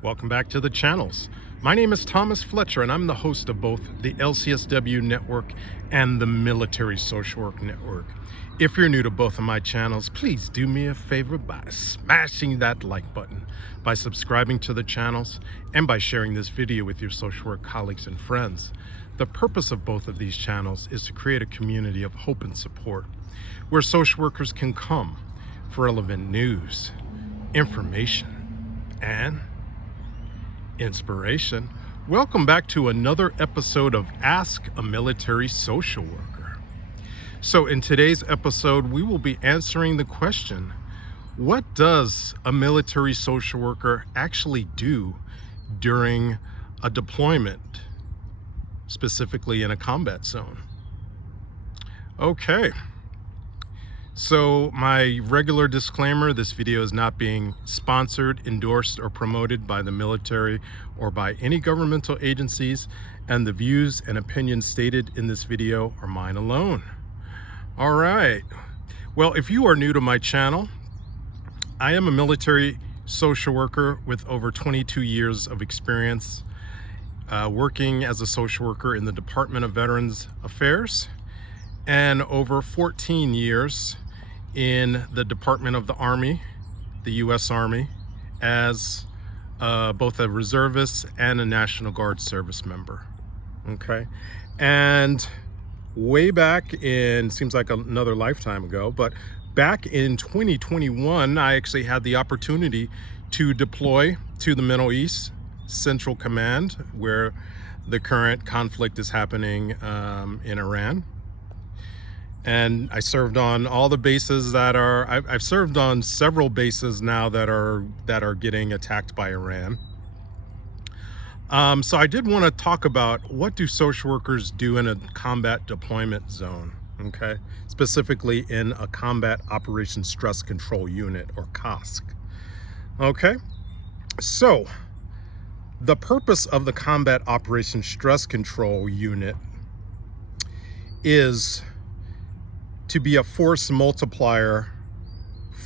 Welcome back to the channels. My name is Thomas Fletcher and I'm the host of both the LCSW network and the Military Social Work Network. If you're new to both of my channels, please do me a favor by smashing that like button, by subscribing to the channels, and by sharing this video with your social work colleagues and friends. The purpose of both of these channels is to create a community of hope and support where social workers can come for relevant news, information, and inspiration. Welcome back to another episode of Ask a Military Social Worker. So in today's episode, we will be answering the question, what does a military social worker actually do during a deployment, specifically in a combat zone? Okay. So my regular disclaimer, this video is not being sponsored, endorsed, or promoted by the military or by any governmental agencies, and the views and opinions stated in this video are mine alone. All right. Well, if you are new to my channel, I am a military social worker with over 22 years of experience working as a social worker in the Department of Veterans Affairs and over 14 years in the Department of the Army, the U.S. Army, as both a reservist and a National Guard service member. Okay, and way back in, seems like another lifetime ago, but back in 2021, I actually had the opportunity to deploy to the Middle East Central Command, where the current conflict is happening in Iran. And I served on all the bases that are, I've served on several bases now that are getting attacked by Iran. So I did want to talk about what do social workers do in a combat deployment zone, okay? Specifically in a Combat Operations Stress Control Unit, or COSC. Okay, so the purpose of the Combat Operations Stress Control Unit is to be a force multiplier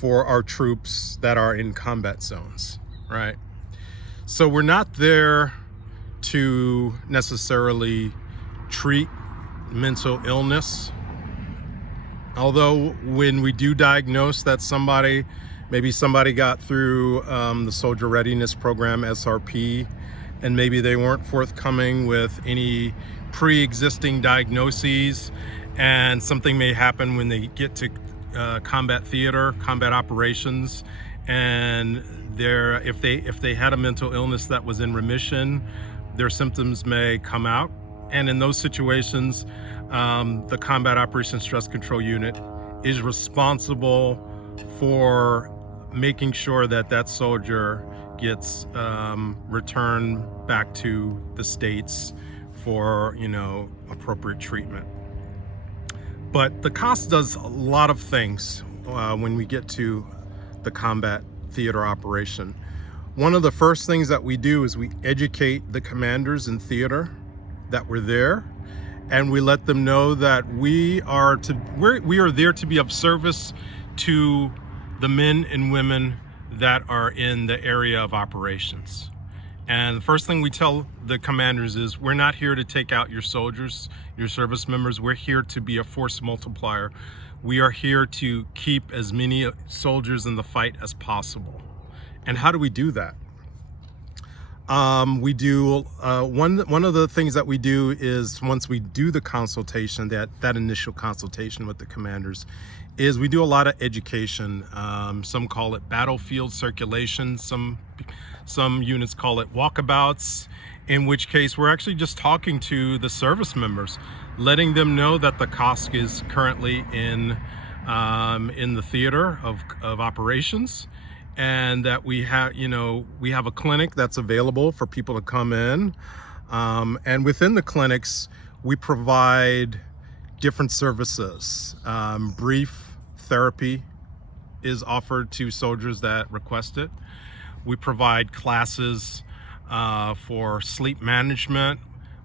for our troops that are in combat zones, right? So we're not there to necessarily treat mental illness. Although when we do diagnose that maybe somebody got through the Soldier Readiness Program, SRP, and maybe they weren't forthcoming with any pre-existing diagnoses, and something may happen when they get to combat theater, combat operations, and if they had a mental illness that was in remission, their symptoms may come out. And in those situations, the Combat Operations Stress Control Unit is responsible for making sure that that soldier gets returned back to the States for, appropriate treatment. But the COSC does a lot of things when we get to the combat theater operation. One of the first things that we do is we educate the commanders in theater that we're there, and we let them know that we are there to be of service to the men and women that are in the area of operations. And the first thing we tell the commanders is, we're not here to take out your soldiers, your service members. We're here to be a force multiplier. We are here to keep as many soldiers in the fight as possible. And how do we do that? We do, one of the things that we do is, once we do the consultation, that initial consultation with the commanders, is we do a lot of education. Some call it battlefield circulation. Some units call it walkabouts, in which case we're actually just talking to the service members, letting them know that the COSC is currently in the theater of operations, and that we have a clinic that's available for people to come in, and within the clinics we provide different services. Brief therapy is offered to soldiers that request it. We provide classes for sleep management.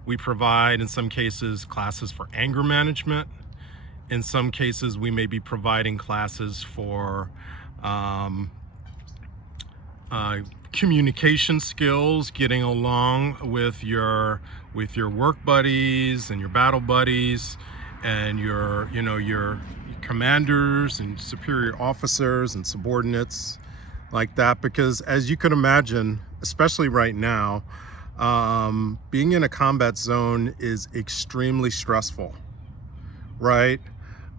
We provide, in some cases, classes for anger management. In some cases, we may be providing classes for communication skills, getting along with your work buddies and your battle buddies and your commanders and superior officers and subordinates like that. Because as you can imagine, especially right now, being in a combat zone is extremely stressful, right?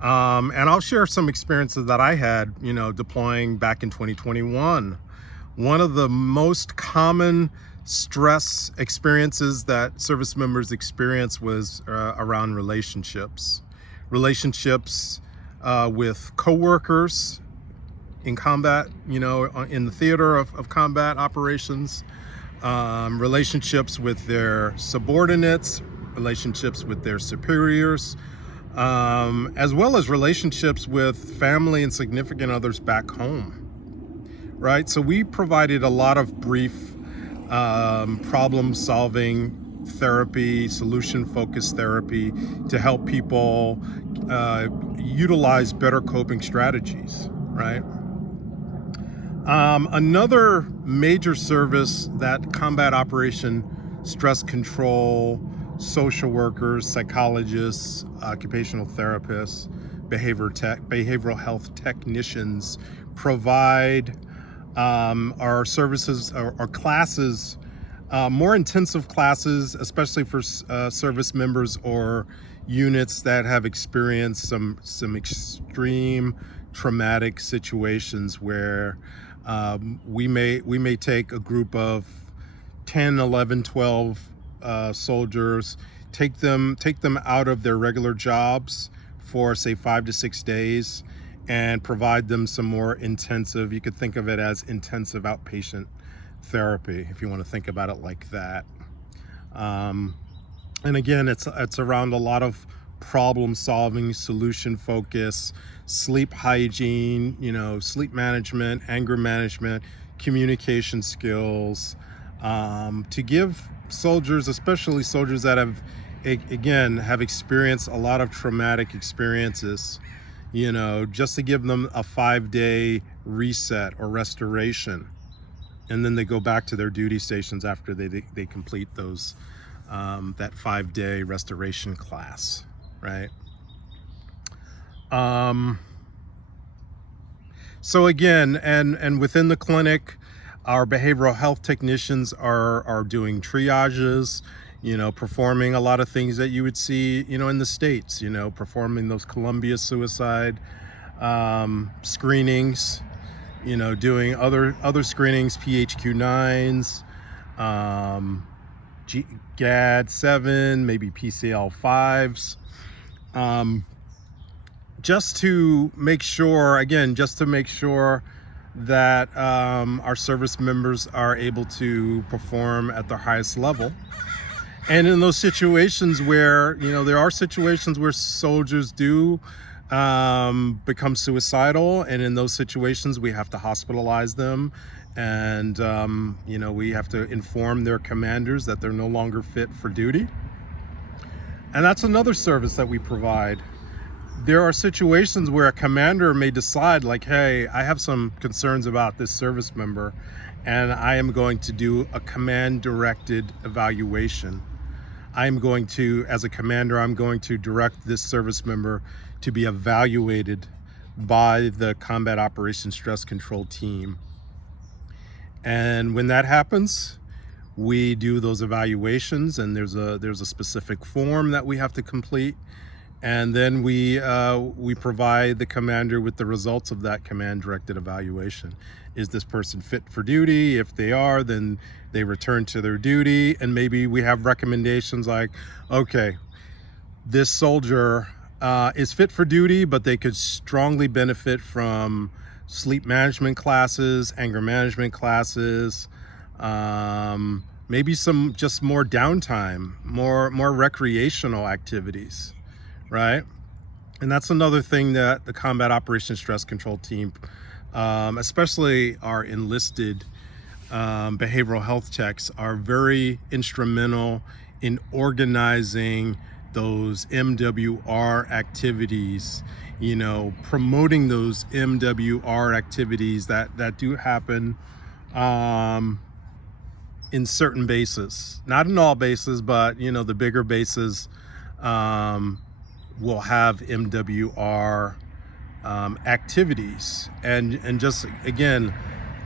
And I'll share some experiences that I had, deploying back in 2021. One of the most common stress experiences that service members experience was around relationships. Relationships with coworkers in combat, in the theater of combat operations, relationships with their subordinates, relationships with their superiors, as well as relationships with family and significant others back home. Right, so we provided a lot of brief problem-solving therapy, solution-focused therapy to help people utilize better coping strategies, right? Another major service that combat operation stress control, social workers, psychologists, occupational therapists, behavioral health technicians provide our services, our classes, more intensive classes, especially for service members or units that have experienced some extreme traumatic situations where we may take a group of 10, 11, 12 soldiers, take them out of their regular jobs for say 5 to 6 days and provide them some more intensive, you could think of it as intensive outpatient therapy, if you want to think about it like that. And again, it's around a lot of problem solving, solution focus, sleep hygiene, sleep management, anger management, communication skills, to give soldiers, especially soldiers that have experienced a lot of traumatic experiences, just to give them a 5-day reset or restoration, and then they go back to their duty stations after they complete those that 5-day restoration class, right? So again, and within the clinic, our behavioral health technicians are doing triages, performing a lot of things that you would see, in the States, performing those Columbia suicide screenings, doing other screenings, PHQ-9s, GAD-7, maybe PCL-5s, just to make sure that our service members are able to perform at their highest level. And in those situations where, there are situations where soldiers do become suicidal, and in those situations we have to hospitalize them, and we have to inform their commanders that they're no longer fit for duty. And that's another service that we provide. There are situations where a commander may decide, like, hey, I have some concerns about this service member, and I am going to do a command-directed evaluation. As a commander, I'm going to direct this service member to be evaluated by the Combat Operations Stress Control Team. And when that happens, we do those evaluations, and there's a specific form that we have to complete. And then we provide the commander with the results of that command-directed evaluation. Is this person fit for duty? If they are, then they return to their duty. And maybe we have recommendations like, okay, this soldier is fit for duty, but they could strongly benefit from sleep management classes, anger management classes, maybe some just more downtime, more recreational activities. Right? And that's another thing that the Combat Operations Stress Control Team, especially our enlisted behavioral health techs, are very instrumental in organizing those MWR activities, promoting those MWR activities that do happen in certain bases, not in all bases, but you know, the bigger bases will have MWR activities, and just again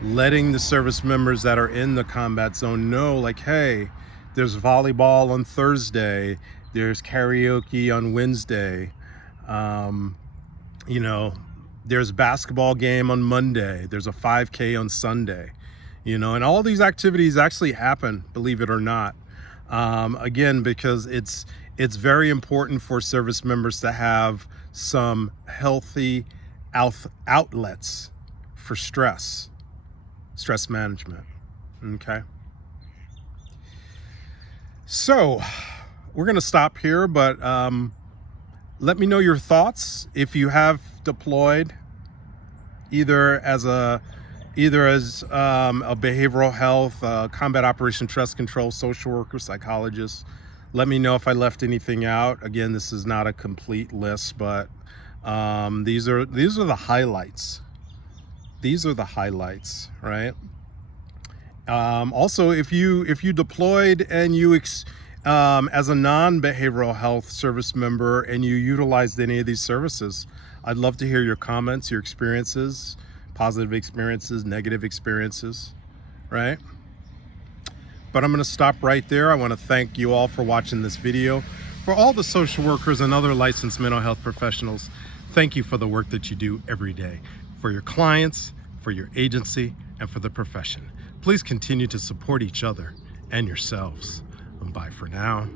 letting the service members that are in the combat zone know, like, hey, there's volleyball on Thursday, there's karaoke on Wednesday, you know, there's basketball game on Monday, there's a 5K on Sunday, you know, and all these activities actually happen, believe it or not. Again, because it's very important for service members to have some healthy outlets for stress management. Okay. So we're going to stop here, but let me know your thoughts if you have deployed either as a behavioral health, combat operation stress control, social worker, psychologist. Let me know if I left anything out. Again, this is not a complete list, but these are the highlights. These are the highlights, right? Also, if you deployed and you as a non-behavioral health service member and you utilized any of these services, I'd love to hear your comments, your experiences, positive experiences, negative experiences, right? But I'm going to stop right there. I want to thank you all for watching this video. For all the social workers and other licensed mental health professionals, thank you for the work that you do every day, for your clients, for your agency, and for the profession. Please continue to support each other and yourselves. Bye for now.